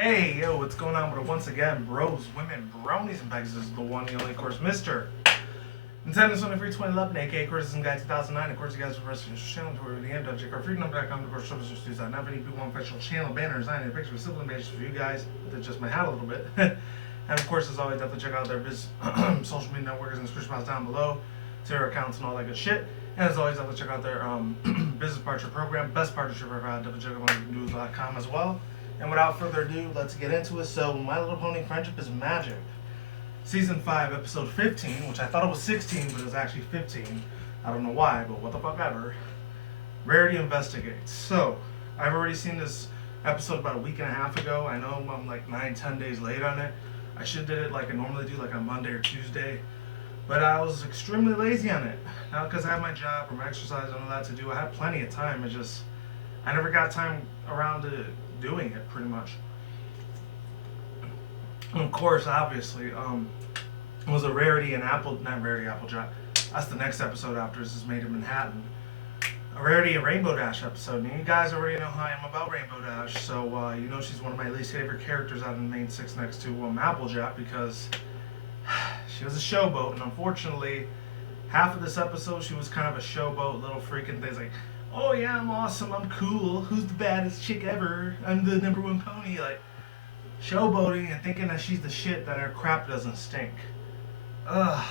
Hey, yo, what's going on with it once again? Bros, women, bronies, and pegasisters, the one, the only, of course, Mr. Nintendo 232011, aka Criticism Guide 2009. Of course, you guys are first channel to the end of freedom.com, of course, services to that. Not many people on official channel, banner, design, and pictures, simple images for you guys that just my hat a little bit. And of course, as always, definitely check out their social media networks and description box down below, their accounts and all that good shit. And as always, definitely check out their business partnership program, best partnership ever had. Definitely check out news.com as well. And without further ado, let's get into it. So, My Little Pony Friendship is Magic. Season 5, Episode 15, which I thought it was 16, but it was actually 15. I don't know why, but what the fuck ever. Rarity Investigates. So, I've already seen this episode about a week and a half ago. I know I'm like 9-10 days late on it. I should did it like I normally do, like on Monday or Tuesday. But I was extremely lazy on it. Not because I have my job or my exercise and all that to do. I had plenty of time. I never got time around to doing it, pretty much. And of course, obviously, it was a Rarity and not Rarity Applejack. That's the next episode after. This is Made in Manhattan. A Rarity and Rainbow Dash episode. And you guys already know how I am about Rainbow Dash, so you know she's one of my least favorite characters out of the main six next to Applejack because she was a showboat, and unfortunately, half of this episode she was kind of a showboat, little freaking things like, oh yeah, I'm awesome, I'm cool, who's the baddest chick ever, I'm the number one pony, like, showboating and thinking that she's the shit, that her crap doesn't stink. Ugh,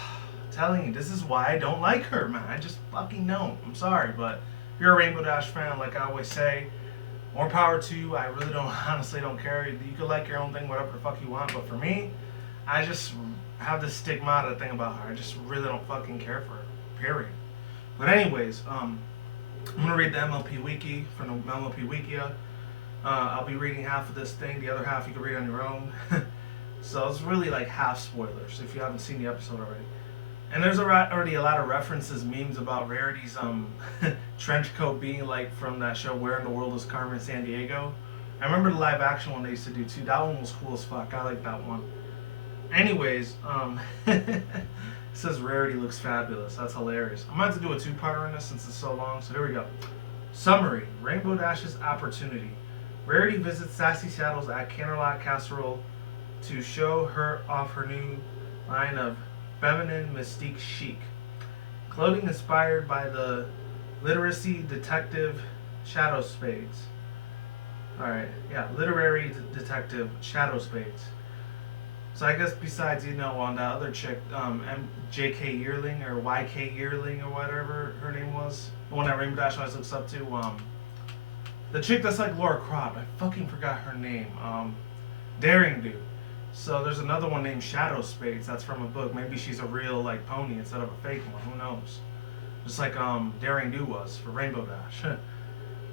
telling you, this is why I don't like her, man. I just fucking don't. I'm sorry, but if you're a Rainbow Dash fan, like I always say, more power to you. I really honestly don't care. You can like your own thing, whatever the fuck you want, but for me, I just have this stigmata thing about her. I just really don't fucking care for her, period. But anyways, I'm gonna read the MLP Wiki from the MLP Wikia. I'll be reading half of this thing. The other half you can read on your own. So it's really like half spoilers if you haven't seen the episode already. And there's already a lot of references, memes about Rarity's trench coat being like from that show Where in the World is Carmen Sandiego. I remember the live action one they used to do too. That one was cool as fuck. I like that one. Anyways, it says Rarity looks fabulous. That's hilarious. I'm about to do a two-parter on this since it's so long, so here we go. Summary: Rainbow Dash's opportunity. Rarity visits Sassy Saddles at Canterlot Casserole to show her off her new line of feminine mystique chic. Clothing inspired by the literacy detective Shadow Spades. Alright, yeah, literary detective Shadow Spades. So I guess besides, on that other chick, J.K. Yearling or Y.K. Yearling or whatever her name was, the one that Rainbow Dash always looks up to, the chick that's like Laura Croft, I fucking forgot her name, Daring Do. So there's another one named Shadow Spades, that's from a book. Maybe she's a real like pony instead of a fake one, who knows? Just like Daring Do was for Rainbow Dash.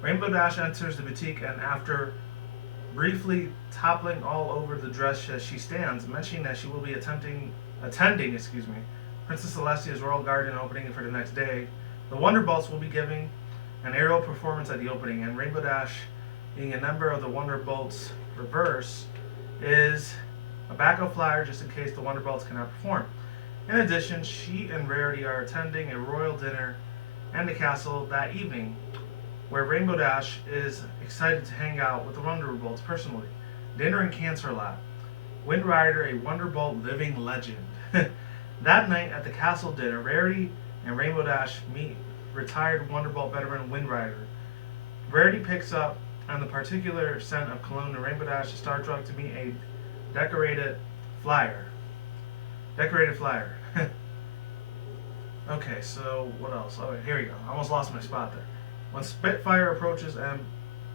Rainbow Dash enters the boutique and after briefly toppling all over the dress as she stands, mentioning that she will be attending, Princess Celestia's Royal Garden opening for the next day. The Wonderbolts will be giving an aerial performance at the opening, and Rainbow Dash, being a member of the Wonderbolts Reverse, is a backup flyer just in case the Wonderbolts cannot perform. In addition, she and Rarity are attending a royal dinner and the castle that evening, where Rainbow Dash is excited to hang out with the Wonderbolts personally. Dinner in Cancer Lot. Wind Rider, a Wonderbolt living legend. That night at the castle dinner, Rarity and Rainbow Dash meet retired Wonderbolt veteran Wind Rider. Rarity picks up on the particular scent of cologne, and Rainbow Dash is starstruck to meet a decorated flyer. Okay, so what else? Oh, here we go. I almost lost my spot there. When Spitfire approaches and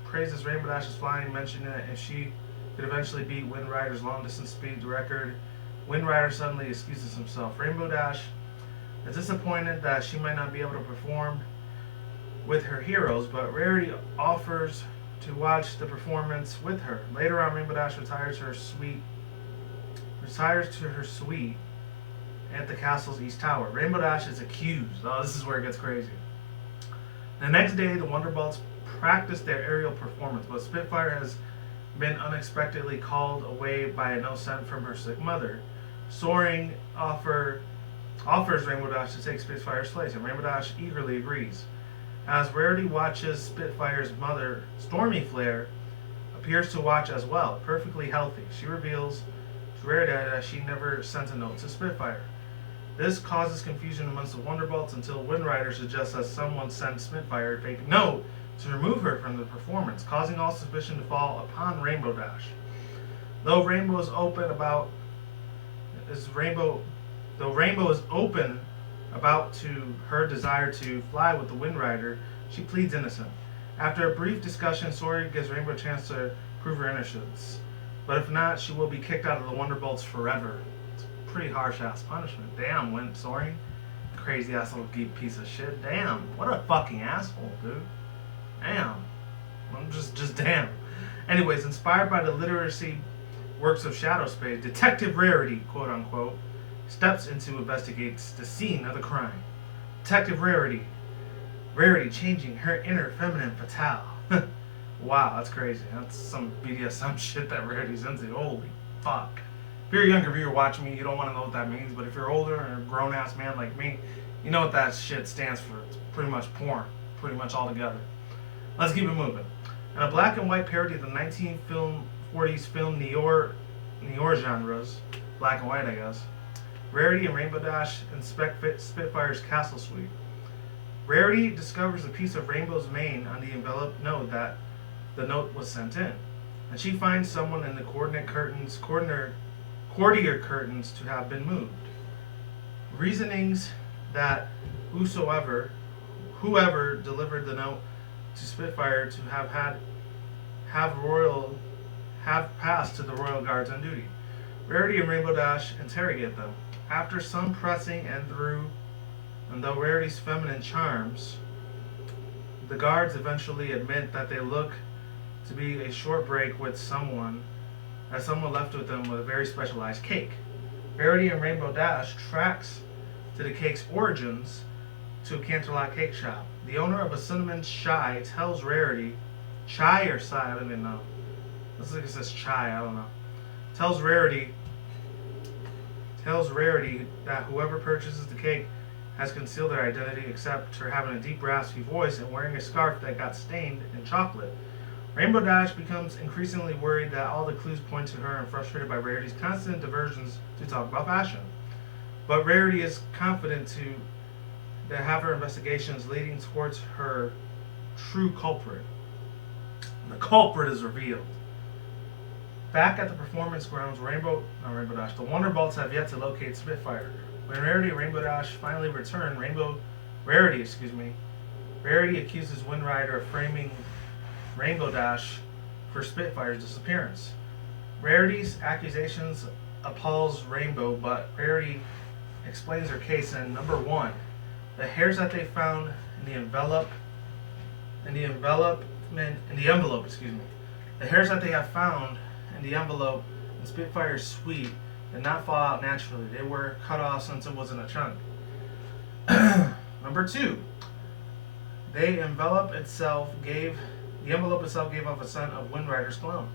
praises Rainbow Dash's flying, mentioning that if she could eventually beat Wind Rider's long-distance speed record, Wind Rider suddenly excuses himself. Rainbow Dash is disappointed that she might not be able to perform with her heroes, but Rarity offers to watch the performance with her. Later on, Rainbow Dash retires to her suite at the castle's East Tower. Rainbow Dash is accused. Oh, this is where it gets crazy. The next day, the Wonderbolts practice their aerial performance, but Spitfire has been unexpectedly called away by a note sent from her sick mother. Soaring offers Rainbow Dash to take Spitfire's place, and Rainbow Dash eagerly agrees. As Rarity watches Spitfire's mother, Stormy Flare, appears to watch as well, perfectly healthy. She reveals to Rarity that she never sent a note to Spitfire. This causes confusion amongst the Wonderbolts until Wind Rider suggests that someone sent Spitfire a fake note to remove her from the performance, causing all suspicion to fall upon Rainbow Dash. Though Rainbow is open about to her desire to fly with the Wind Rider, she pleads innocent. After a brief discussion, Sori gives Rainbow a chance to prove her innocence. But if not, she will be kicked out of the Wonderbolts forever. It's a pretty harsh ass punishment. Damn, Sori. Crazy ass little geek piece of shit. Damn, what a fucking asshole, dude. Damn. I'm just damn. Anyways, inspired by the literacy works of Shadow Space, Detective Rarity, quote unquote, steps into investigates the scene of the crime. Detective Rarity changing her inner feminine fatale. Wow, that's crazy. That's some BDSM shit that Rarity's into. Holy fuck. If you're a younger viewer watching me, you don't want to know what that means, but if you're older and a grown-ass man like me, you know what that shit stands for. It's pretty much porn, pretty much all together. Let's keep it moving. In a black and white parody of the 1940s film noir genres, black and white I guess, Rarity and Rainbow Dash inspect Spitfire's castle suite. Rarity discovers a piece of Rainbow's mane on the enveloped note that the note was sent in, and she finds someone in the courtier curtains to have been moved. Reasonings that whoever delivered the note to Spitfire to have passed to the royal guards on duty. Rarity and Rainbow Dash interrogate them. After some pressing and though Rarity's feminine charms, the guards eventually admit that they look to be a short break with someone left with them with a very specialized cake. Rarity and Rainbow Dash tracks to the cake's origins to a Canterlot cake shop. The owner of a cinnamon chai tells Rarity, chai or sai, I don't even know. Looks like it says chai, I don't know. Tells Rarity that whoever purchases the cake has concealed their identity except for having a deep raspy voice and wearing a scarf that got stained in chocolate. Rainbow Dash becomes increasingly worried that all the clues point to her and frustrated by Rarity's constant diversions to talk about fashion. But Rarity is confident to have her investigations leading towards her true culprit. The culprit is revealed. Back at the performance grounds, the Wonderbolts have yet to locate Spitfire. When Rarity and Rainbow Dash finally return, Rarity accuses Wind Rider of framing Rainbow Dash for Spitfire's disappearance. Rarity's accusations appalls Rainbow, but Rarity explains her case in number 1. The hairs that they found in the envelope, The hairs that they have found in the envelope in Spitfire's suite did not fall out naturally. They were cut off since it wasn't a chunk. Number 2. The envelope itself gave off a scent of Wind Rider's cologne,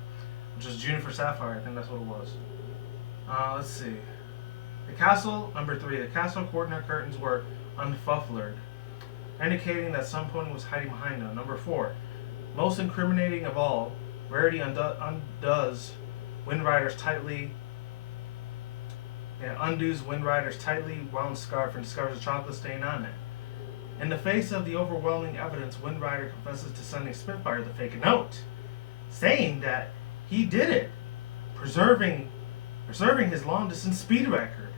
which is Juniper Sapphire. I think that's what it was. Let's see. Number 3. The castle courtier curtains were unfufflered, indicating that someone was hiding behind them. Number 4. Most incriminating of all, Rarity undoes Wind Rider's tightly wound scarf and discovers a chocolate stain on it. In the face of the overwhelming evidence, Wind Rider confesses to sending Spitfire the fake note, saying that he did it, preserving his long-distance speed record.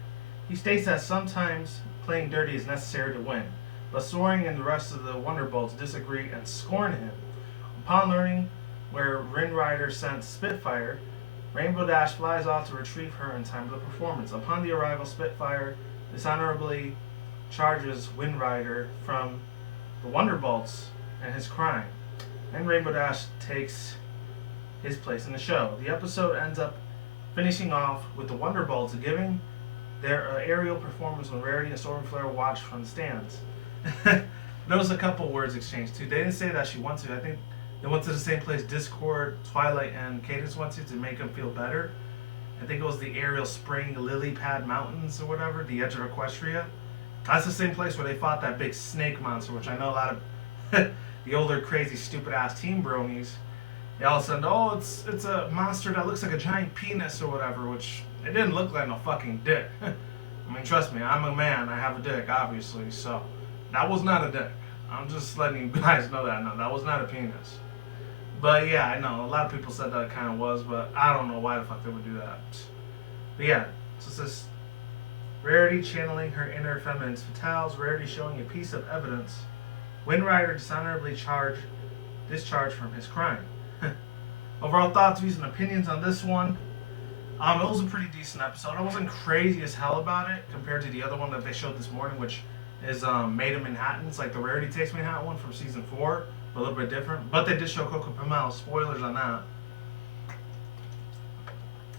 He states that sometimes playing dirty is necessary to win, but Soaring and the rest of the Wonderbolts disagree and scorn him. Upon learning where Wind Rider sent Spitfire, Rainbow Dash flies off to retrieve her in time for the performance. Upon the arrival, Spitfire dishonorably charges Wind Rider from the Wonderbolts and his crime, and Rainbow Dash takes his place in the show. The episode ends up finishing off with the Wonderbolts giving their aerial performance when Rarity and Stormflare watch from the stands. There was a couple words exchanged too. They didn't say that she went to. I think they went to the same place Discord, Twilight, and Cadence went to make them feel better. I think it was the Aerial Spring Lily Pad Mountains or whatever, the edge of Equestria. That's the same place where they fought that big snake monster, which I know a lot of the older, crazy, stupid-ass team bronies they all said, oh, it's a monster that looks like a giant penis or whatever, which it didn't look like no fucking dick. I mean, trust me, I'm a man. I have a dick, obviously. So that was not a dick. I'm just letting you guys know that. No, that was not a penis. But yeah, I know a lot of people said that it kind of was, but I don't know why the fuck they would do that. But yeah, so it says Rarity channeling her inner feminine's fatales. Rarity showing a piece of evidence. Wind Rider dishonorably discharged from his crime. Overall thoughts, views, and opinions on this one. It was a pretty decent episode. I wasn't crazy as hell about it compared to the other one that they showed this morning, which is Made in Manhattan. It's like the Rarity Takes Manhattan one from season 4, but a little bit different. But they did show Coco Pimel. Spoilers on that.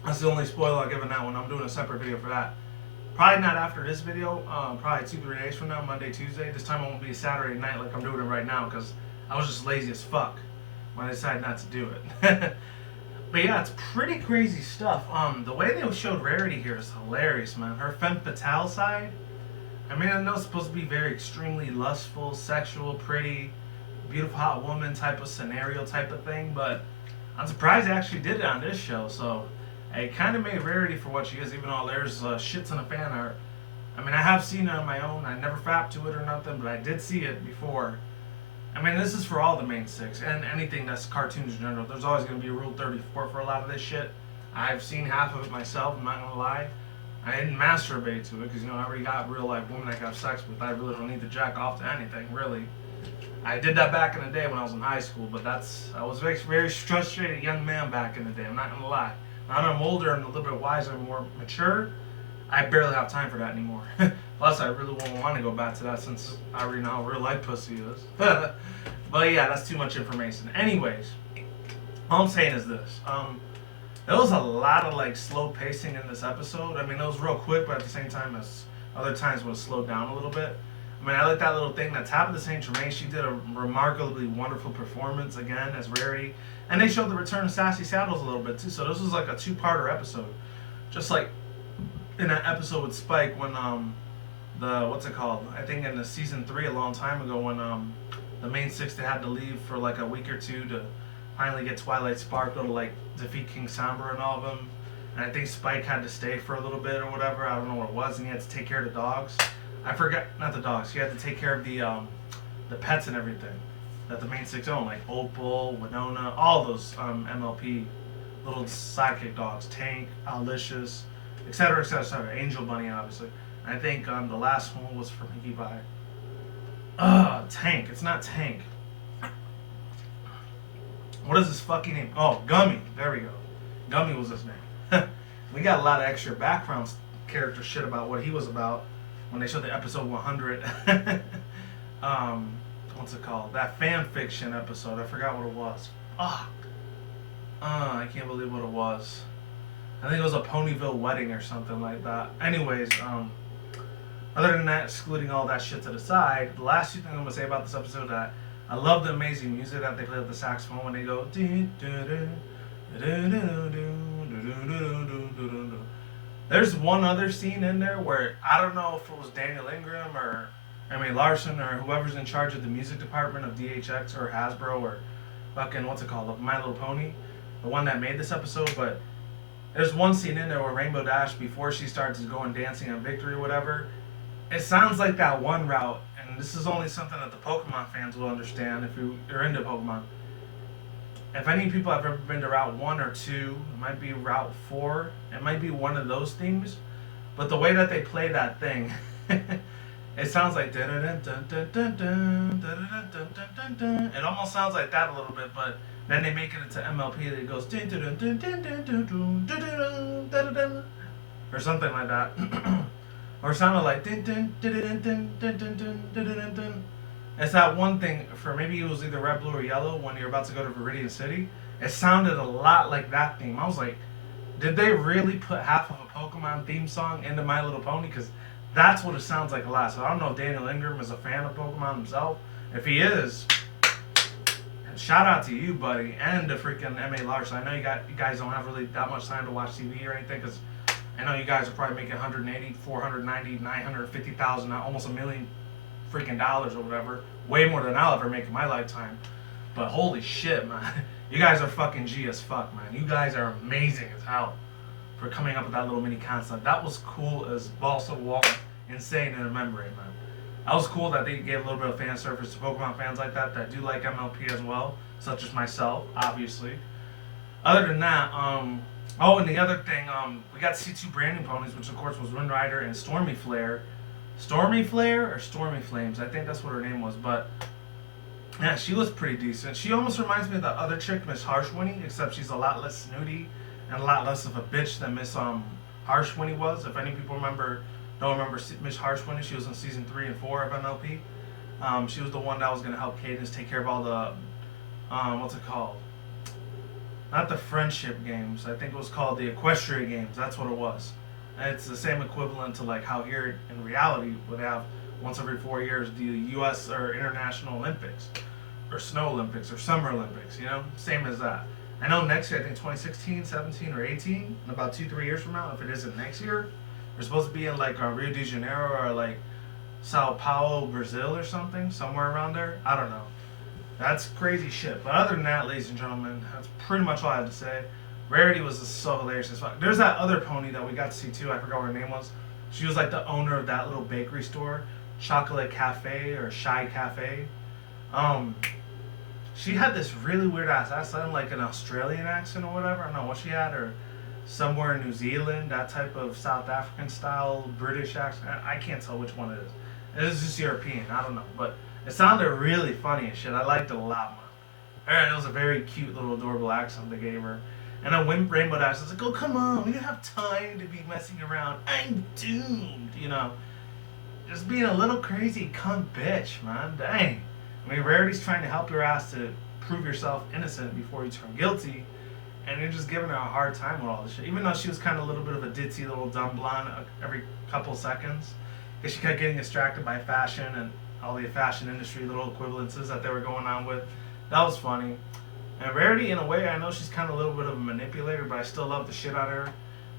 That's the only spoiler I'll give on that one. I'm doing a separate video for that. Probably not after this video. Probably 2-3 days from now, Monday, Tuesday. This time it won't be a Saturday night like I'm doing it right now because I was just lazy as fuck when I decided not to do it. But yeah, it's pretty crazy stuff. The way they showed Rarity here is hilarious, man. Her femme fatale side. I mean, I know it's supposed to be very extremely lustful, sexual, pretty, beautiful, hot woman type of scenario type of thing, but I'm surprised they actually did it on this show. So it kind of made Rarity for what she is, even though there's shits on the fan art. I mean, I have seen it on my own. I never fapped to it or nothing, but I did see it before. I mean, this is for all the main 6 and anything that's cartoons in general. There's always going to be a Rule 34 for a lot of this shit. I've seen half of it myself, I'm not going to lie. I didn't masturbate to it because, I already got real life women I can have sex with. I really don't need to jack off to anything, really. I did that back in the day when I was in high school, but I was a very, very frustrated young man back in the day, I'm not going to lie. Now that I'm older and a little bit wiser and more mature, I barely have time for that anymore. Plus, I really won't want to go back to that since I already know how real life pussy is. But yeah, that's too much information. Anyways, all I'm saying is this. There was a lot of slow pacing in this episode. I mean, it was real quick, but at the same time, as other times would slowed down a little bit. I mean, I like that little thing that Tabitha St. Germain. She did a remarkably wonderful performance again as Rarity, and they showed the return of Sassy Saddles a little bit too. So this was like a 2-parter episode, just like in that episode with Spike when what's it called? I think in the season 3 a long time ago when the main 6 they had to leave for like a week or 2 to finally get Twilight Sparkle to defeat King Sombra and all of them. And I think Spike had to stay for a little bit or whatever. I don't know what it was, and he had to take care of the dogs. I forgot, not the dogs. He had to take care of the pets and everything that the main 6 own, like Opal, Winona, all those MLP little sidekick dogs, Tank, Alicious, etc., etc., etc. Angel Bunny, obviously. And I think the last one was from Hickey Pie. Tank. It's not Tank. What is his fucking name? Oh, Gummy. There we go. Gummy was his name. We got a lot of extra background character shit about what he was about when they showed the episode 100. What's it called? That fan fiction episode. I forgot what it was. I can't believe what it was. I think it was a Ponyville wedding or something like that. Anyways, other than that, excluding all that shit to the side, the last 2 things I'm gonna say about this episode that I love the amazing music that they play with the saxophone when they go. There's one other scene in there where I don't know if it was Daniel Ingram or Larson or whoever's in charge of the music department of DHX or Hasbro or fucking what's it called, My Little Pony, the one that made this episode. But there's one scene in there where Rainbow Dash, before she starts going dancing on Victory or whatever, it sounds like that one route, and this is only something that the Pokemon fans will understand if you're into Pokemon. If any people have ever been to Route 1 or 2, it might be Route 4, it might be one of those themes, but the way that they play that thing, it sounds like it almost sounds like that a little bit, but then they make it into MLP and it goes or something like that. Or it sounded like it's that one thing for maybe it was either red, blue, or yellow when you're about to go to Viridian City. It sounded a lot like that theme. I was like, did they really put half of a Pokemon theme song into My Little Pony? Because that's what it sounds like a lot. So I don't know if Daniel Ingram is a fan of Pokemon himself. If he is, shout out to you, buddy, and the freaking M.A. Larson. I know you guys don't have really that much time to watch TV or anything, because I know you guys are probably making 180, 490, 950,000, almost $1 million freaking dollars or whatever. Way more than I'll ever make in my lifetime. But holy shit, man. You guys are fucking G as fuck, man. You guys are amazing as hell for coming up with that little mini concept. That was cool as balls to the wall, insane and remembering, man. That was cool that they gave a little bit of fan service to Pokemon fans like that do like MLP as well, such as myself, obviously. Other than that, oh, and the other thing, we got to see 2 branding ponies, which of course was Wind Rider and Stormy Flare. Stormy Flare or Stormy Flames? I think that's what her name was, but yeah, she was pretty decent. She almost reminds me of the other chick, Miss Harshwinny, except she's a lot less snooty and a lot less of a bitch than Miss Harshwinny was. If any people don't remember Miss Harshwinny, she was in season 3 and 4 of MLP. She was the one that was gonna help Cadence take care of all the what's it called? Not the friendship games. I think it was called the Equestria games. That's what it was. And it's the same equivalent to like how here in reality would have once every 4 years the U.S. or International Olympics, or Snow Olympics, or Summer Olympics. You know, same as that. I know next year, I think 2016, 17, or 18, in about 2-3 years from now, if it isn't next year, we're supposed to be in like Rio de Janeiro or like Sao Paulo, Brazil, or something, somewhere around there. I don't know. That's crazy shit. But other than that, ladies and gentlemen, that's pretty much all I have to say. Rarity was just so hilarious as fuck. There's that other pony that we got to see too. I forgot what her name was. She was like the owner of that little bakery store, Chocolate Cafe or Shy Cafe. She had this really weird ass accent, like an Australian accent or whatever. I don't know what she had, or somewhere in New Zealand, that type of South African style British accent. I can't tell which one it is. It is just European. I don't know, but it sounded really funny and shit. I liked it a lot, man. And it was a very cute little adorable accent they gave her. And then Rainbow Dash was like, "Oh come on, we don't have time to be messing around. I'm doomed," you know. Just being a little crazy cunt bitch, man. Dang. I mean, Rarity's trying to help your ass to prove yourself innocent before you turn guilty, and you're just giving her a hard time with all this shit. Even though she was kind of a little bit of a ditzy little dumb blonde every couple seconds, because she kept getting distracted by fashion and all the fashion industry little equivalences that they were going on with. That was funny. And Rarity, in a way, I know she's kind of a little bit of a manipulator, but I still love the shit out of her.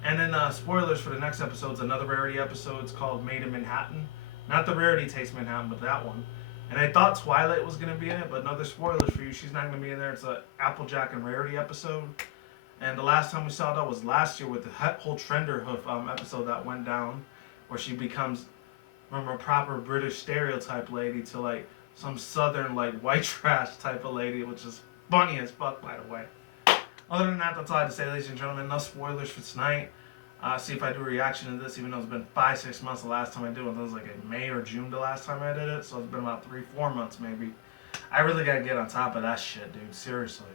And then spoilers for the next episode. It's another Rarity episode. It's called Made in Manhattan. Not the Rarity Taste Manhattan, but that one. And I thought Twilight was going to be in it, but another spoilers for you. She's not going to be in there. It's a Applejack and Rarity episode. And the last time we saw that was last year with the whole Trenderhoof episode that went down, where she becomes from a proper British stereotype lady to like some southern like white trash type of lady, which is funny as fuck, by the way. Other than that, that's all I have to say, ladies and gentlemen. No spoilers for tonight. See if I do a reaction to this, even though it's been 5-6 months the last time I did it. It was like in May or June the last time I did it, so it's been about 3-4 months maybe. I really gotta get on top of that shit, dude. Seriously.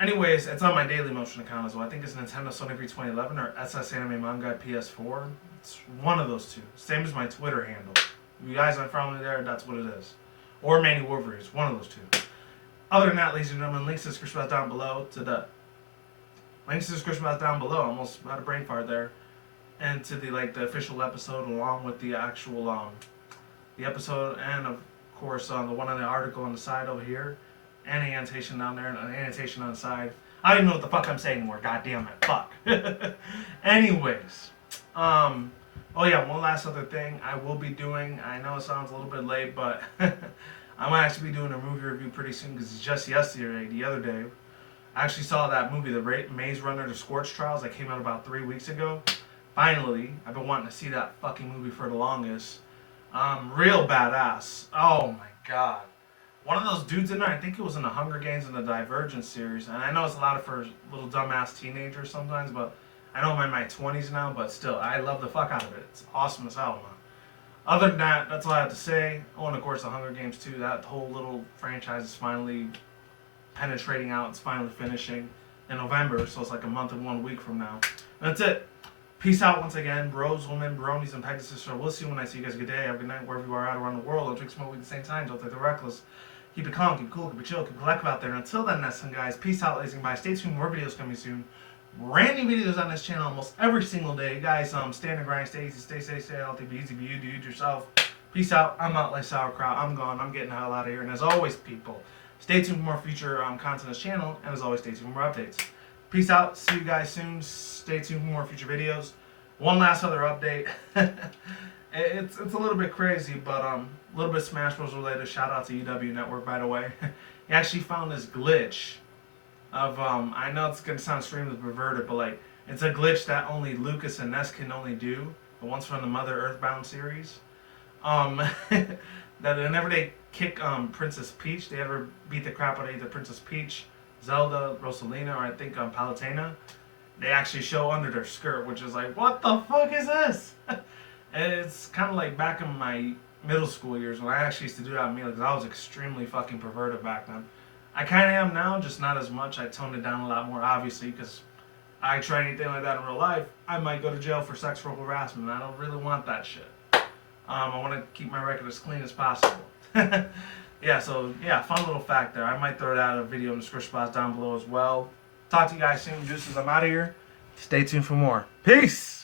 Anyways, it's on my Daily Motion account as well. I think it's Nintendo Sony V 2011 or SS Anime Manga PS4. It's one of those two. Same as my Twitter handle. If you guys aren't following me there, that's what it is. Or Manny Wolverines, one of those two. Other than that, ladies and gentlemen, links to the description box down below to the links to the description box down below. Almost had a brain fart there, and to the the official episode along with the actual the episode, and of course the one on the article on the side over here, and an annotation down there, and an annotation on the side. I don't even know what the fuck I'm saying anymore. God damn it, fuck. Anyways, oh yeah, one last other thing I will be doing. I know it sounds a little bit late, but I might actually be doing a movie review pretty soon because it's just yesterday, the other day. I actually saw that movie, The Maze Runner: The Scorch Trials, that came out about 3 weeks ago. Finally, I've been wanting to see that fucking movie for the longest. Real badass. Oh my god. One of those dudes in there, I think it was in the Hunger Games and the Divergent series, and I know it's a lot for little dumbass teenagers sometimes, but I know I'm in my 20s now, but still, I love the fuck out of it. It's awesome as hell, man. Other than that, that's all I have to say. Oh, and of course, the Hunger Games too. That whole little franchise is finally penetrating out. It's finally finishing in November, so it's like a month and 1 week from now. And that's it. Peace out once again, bros, women, bronies, and pegasisters. We'll see you when I see you guys. Good day, have a good night, wherever you are out around the world. Don't drink smoke at the same time. Don't take the reckless. Keep it calm, keep it cool, keep it chill, keep it collective out there. And until then, that's it, guys. Peace out, ladies and guys. Stay tuned. More videos coming soon. Brand new videos on this channel almost every single day. Guys, stand and grind, stay easy, stay safe, stay healthy, be easy, be you, do it yourself. Peace out. I'm out like sauerkraut. I'm gone. I'm getting the hell out of here. And as always, people, stay tuned for more future content on this channel. And as always, stay tuned for more updates. Peace out. See you guys soon. Stay tuned for more future videos. One last other update. it's a little bit crazy, but a little bit Smash Bros. Related. Shout out to EW Network, by the way. He actually found this glitch of I know it's gonna sound extremely perverted, but like it's a glitch that only Lucas and Ness can only do. The ones from the Mother Earthbound series. Um, that whenever they kick Princess Peach, they ever beat the crap out of either Princess Peach, Zelda, Rosalina, or I think Palutena. They actually show under their skirt, which is like, what the fuck is this? And it's kind of like back in my middle school years when I actually used to do that with me, because I was extremely fucking perverted back then. I kind of am now, just not as much. I toned it down a lot more, obviously, because I try anything like that in real life, I might go to jail for sexual harassment. And I don't really want that shit. I want to keep my record as clean as possible. Yeah, so yeah, fun little fact there. I might throw that a video in the description box down below as well. Talk to you guys soon, Juices. I'm out of here. Stay tuned for more. Peace!